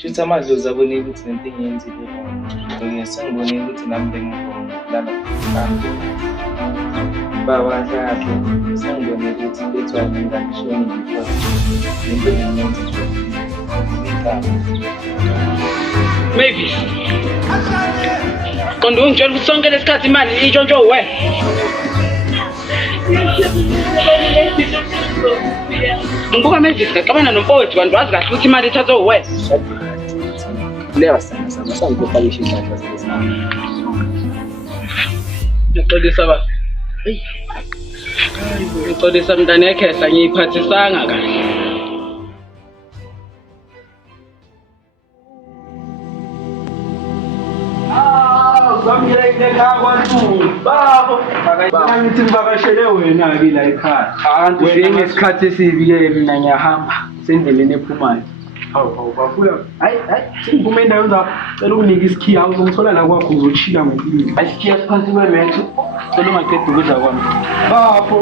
Shuthi amadlozi abonile ukuthi le nto engiyenzile so-ke sengibonile ukuthi nami bengilala baba kahle kahle sengibonile ukuthi bethiwa ngingangishoni because le nto engiyenza Mavis. Qonda ungitshela ukuthi sonke lesikhathi imali intshontsho wena. Ngibuka Mavis ngixabana nomfowethu kanti wazi kahle ukuthi imali ithathwe uwena. leyo sana sana sangikupakisha izinto zezimali. Ngixolisa baba. Ngixolisa mntana ekhehla ngiyiphathisanga kahle. Ngamyela ekhaya kwaNtuli babo ngithi ngivakashele wena ke la ekhaya Abantu ngesikhathi esibi-ke mina ngiyahamba sendleleni ephumayo. Hawu bafuna hayi sengiphume endaweni za cela ukunika isikhiya uzongithola la kwakho uzochila ngempilo Asikhiya phansi kwemetho cela ungaqeda ukudla kwami. bafo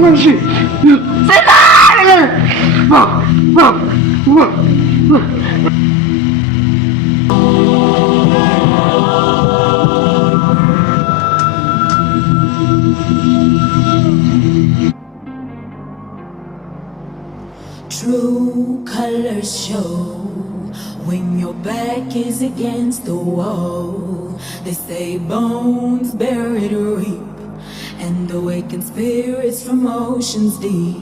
Manje. True colors show when your back is against the wall. They say bones buried reap and awaken spirits from oceans deep.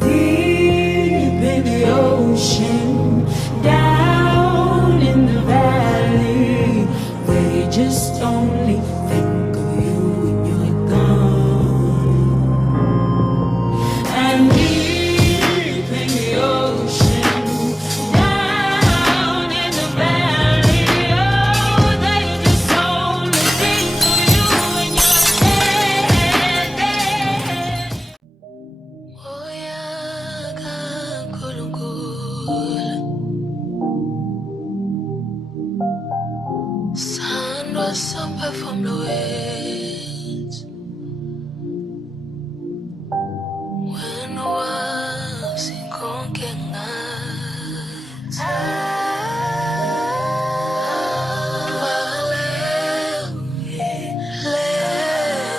And deep in the ocean, down in the valley, they just only think of you when you're gone. And deep in the ocean, down in the valley, oh, they just only think of you when you're dead. Oh yeah, Kankulunkulu, sound was somewhere from the winds. When was it conquering us?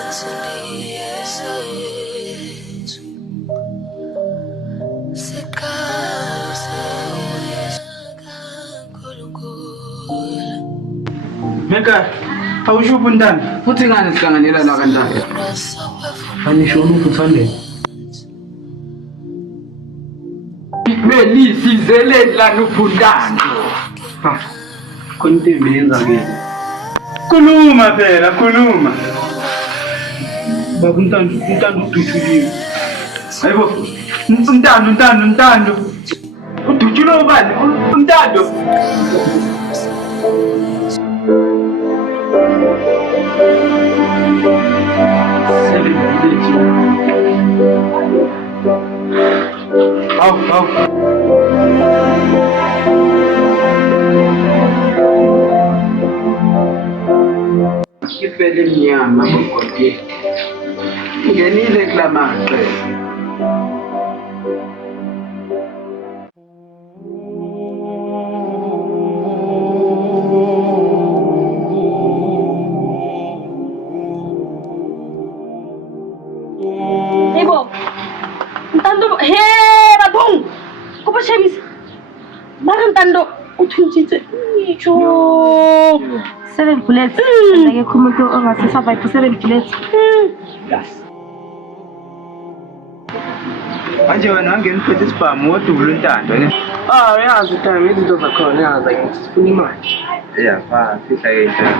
Let's Meka awusho ubuntana Futhi ngani sihlanganela la kantaka? anisho ukuthandela Belisizele la nuphundana. khona into eyenza ke khuluma phela khuluma baba untando udutshuliwe hayibo untando udutshulo ubani untando Au. Ifele mnyama bogodi. Ngenile kula maqhe. Ibo. Ntando he bathong. Kuba shebisa. Mara ntando uthunjitse icho. 7 bullets. Ngeke kumuntu ongase survive 7 bullets. Manje wena ngene uphethe isibhamu wodubula untando ne. Uyazi time izinto zakhona uyazi ngithi sifuna imali Fihla ke njalo.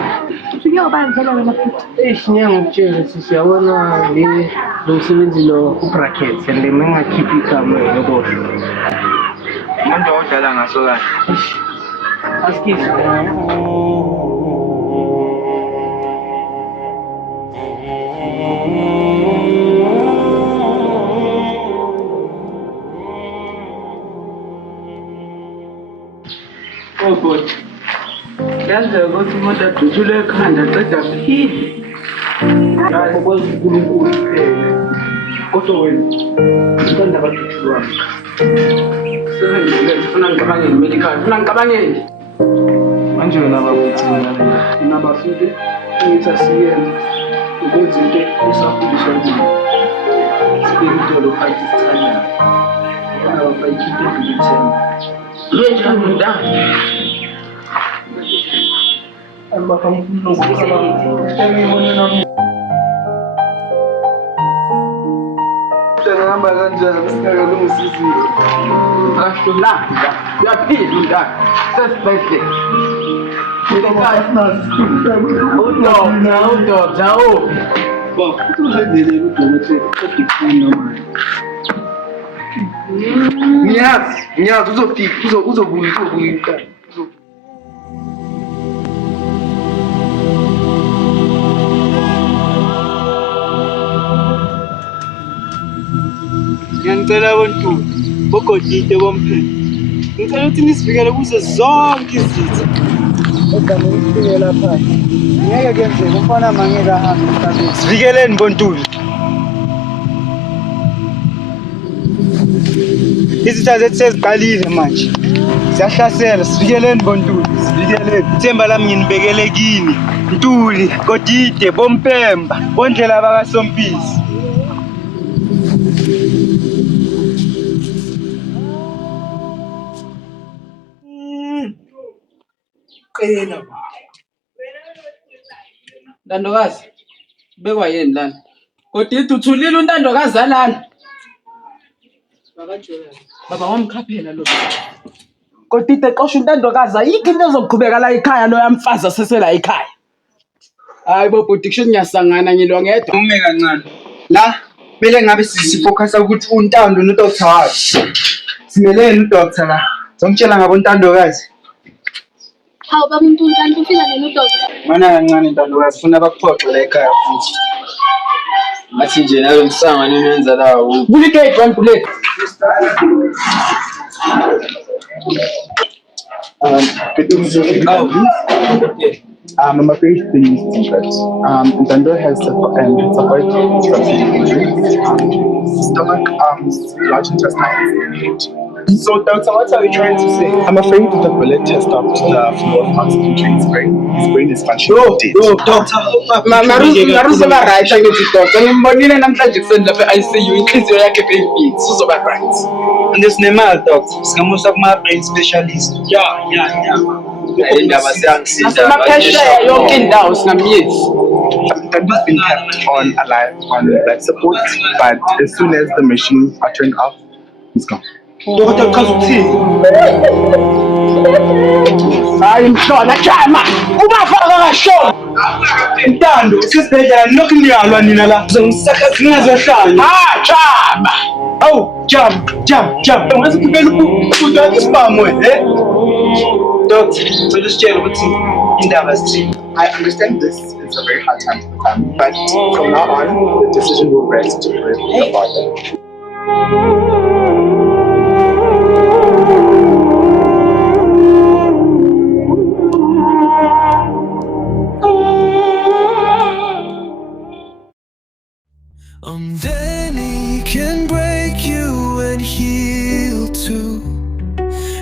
Uyoba ngela wena futhi. Ngiye ngikutshela siyabona lo msebenzi lo ubrackets and mengakhiphi igama lokosho Umuntu odala ngaso kahle. asikisi Oh boy. Kuyenzeka ukuthi umuntu aduthule ekhanda aqeda aphile. Ngokwazi uNkulunkulu kuphela. Kodwa wena uthanda abaduthi wami. Sengizile ngifuna ngicabangele medical. Ngifuna ngicabangele. Manje wena bakuthina nabafike ngithi asiyenze ukwenza into esafundiswa kuyo. Sibekutolo phansi sithanda. Bona bayikhiphe ngikuthemba. Yenjani ndaba? Abafamfundo ngokucabanga. Engibone nami. Ngihamba kanjani singakalungisizile. Ahlulanga. Uyaphila undaba. Sesibhedlela. Udokta. Uzenzelele udokotela odikufuna manje. Ngiyazi uzobuya. Ngiyanicela abantu bogodide bomphelo. Ngicela ukuthi nisivikele kuzo zonke izitho. Kodwa nisivikele lapha. Ngeke kenzeke umfana mangeke ahambe emhlabeni. Sivikeleni bontuli. Izitha zethu seziqalile manje. Siyahlasela, sivikeleni bontuli, sivikeleni. Ithemba lami nginibekele kini. Ntuli, Godide, Bompemba, Bondlela bakaSompisi. Qina ba. Ntandokazi. Bekwa yini lana? Kodwa uthulile untandokazi alana. Baba wamkhaphela lo. Kodwa xosha untandokazi ayikho into ezoqhubeka la ekhaya lo yamfaza asesela ekhaya. Hayi bo prediction ngiyasangana ngilwa ngedwa. Ume kancane. La mele ngabe sifocus ukuthi uNtando noDr. Wathi. Simelene uDr. la. Ngizongitshela ngabo Ntandokazi. Hawu baba uNtuli kanti ufika nini udokotela? Mana kancane Ntandokazi funa bakuphoxe la ekhaya futhi. Athi nje nalo msangano enenza lawo. Bulike igqom bulike. I'm afraid the news is incorrect. Ntando has suffered strategic injuries, stomach, large intestines. So, doctor, what are you trying to say? I'm afraid the bullet has stopped the flow of oxygen to his brain. His brain is functioning dead. Doctor. Maruza ba right ngithi doctor ngimbonile namhlanje kusendla ICU inhliziyo yakhe beyibeat uzoba right. Ndisinemali doctor. Singamusa kuma brain specialist. Yeah. Indaba siyangisiza. Maphesheya yonke indawo singamyezi. Ntando's been kept on alive on life support, but as soon as the machines are turned off, he's gone. Doctor uchaza ukuthini? Hayi mhlona jama. Ubafaka kashona. Ntando usibhedlela lokhu niyalwa nina la. Ngizongisakaza ngingazohlanya. Jama. Awu, jam. Ungaze kuphela ukudla isibhamu Doctor, ngicela usitshele ukuthi indaba zithini. I understand this is a very hard time for the family, but from now on, the decision will rest with the father. Danny can break you and heal too.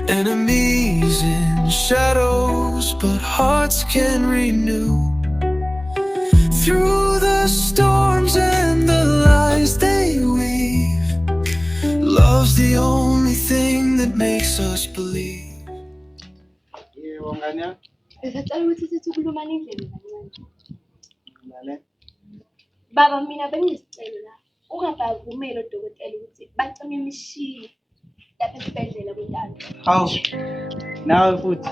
Enemies in shadows, but hearts can renew. Through the storms and the lies they weave, love's the only thing that makes us believe. Yebo ngani? Ngisacela ukuthi sithi ukhuluma nendlela kancane. Baba mina bengisicela ungabavumeli odokotela ukuthi bacime imishini lapha esibhedlela kuNtando. Hawu. Nawe futhi.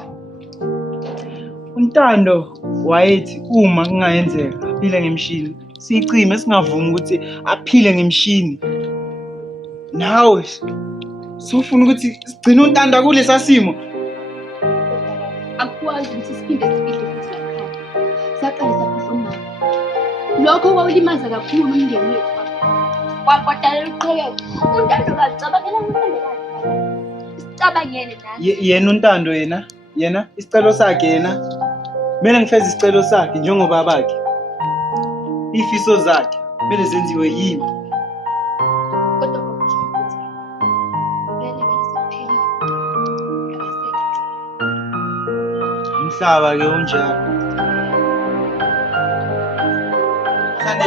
uNtando wayethi uma kungayenzeka aphile ngemshini sicime singavumi ukuthi aphile ngemshini. Nawe sufuna ukuthi sigcine uNtando kulesa simo. Akwazi ukuthi siphinde futhi lakhaya. Saqala saphefumula. Lokho kwawulimaza kakhulu umndeni wethu. Kwabhadalela uqhubeka. uNtando kacabangela uNtando kahle. Sicabangele nathi. Yena uNtando yena yena isicelo sakhe yena kumele ngifeze isicelo sakhe njengobaba bakhe. Ifiso zakhe kumele zenziwe yimi. Kodwa ngokusho ukuthi vele belisephelile. Umhlaba ke unjalo. Sande,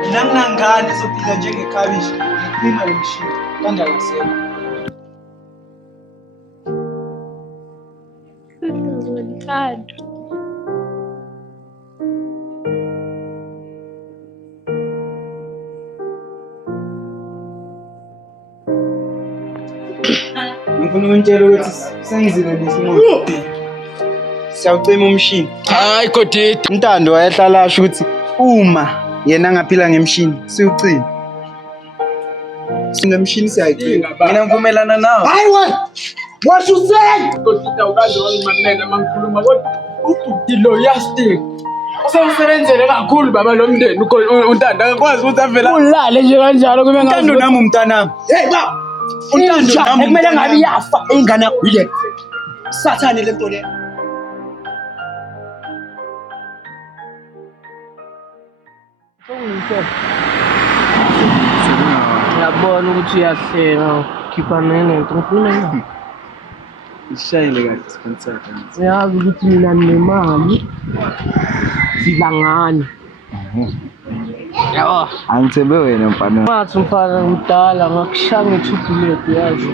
mina nginangane sophila njengekhabishi, ngicima lemshini, kanjakasekho. Ngifuna ukutshela ukuthi sengizile lesinqumo. Siyawucima umshini. Hayi Kotita. Ntando wayehlala asho ukuthi uma yena angaphila ngemshini siwucima. Sinemshini siyayicima. Mina ngivumelana nawe. Hayi wena. What you say? Kotita ukaze wangimamela mangikhuluma kodwa ubhuti lo yastic. Usawusebenzele kakhulu baba lo mndeni untanda akakwazi ukuthi avela. Ulale nje kanjalo kube ngazi. Ntando nami umntanami. Hey baba. Untando nami kumele ngabe yafa ingane yakho yile. Sathane le nto le. Ngiyabona ukuthi uyahlenga ukhipha nento ngifuna ngani. Ishayile kahle sponsor. Uyazi ukuthi mina nemali sidla ngani. Yabo, Angithembe wena mfana. ngathi umfana ngidala ngakushaya ngethubulethu yazi.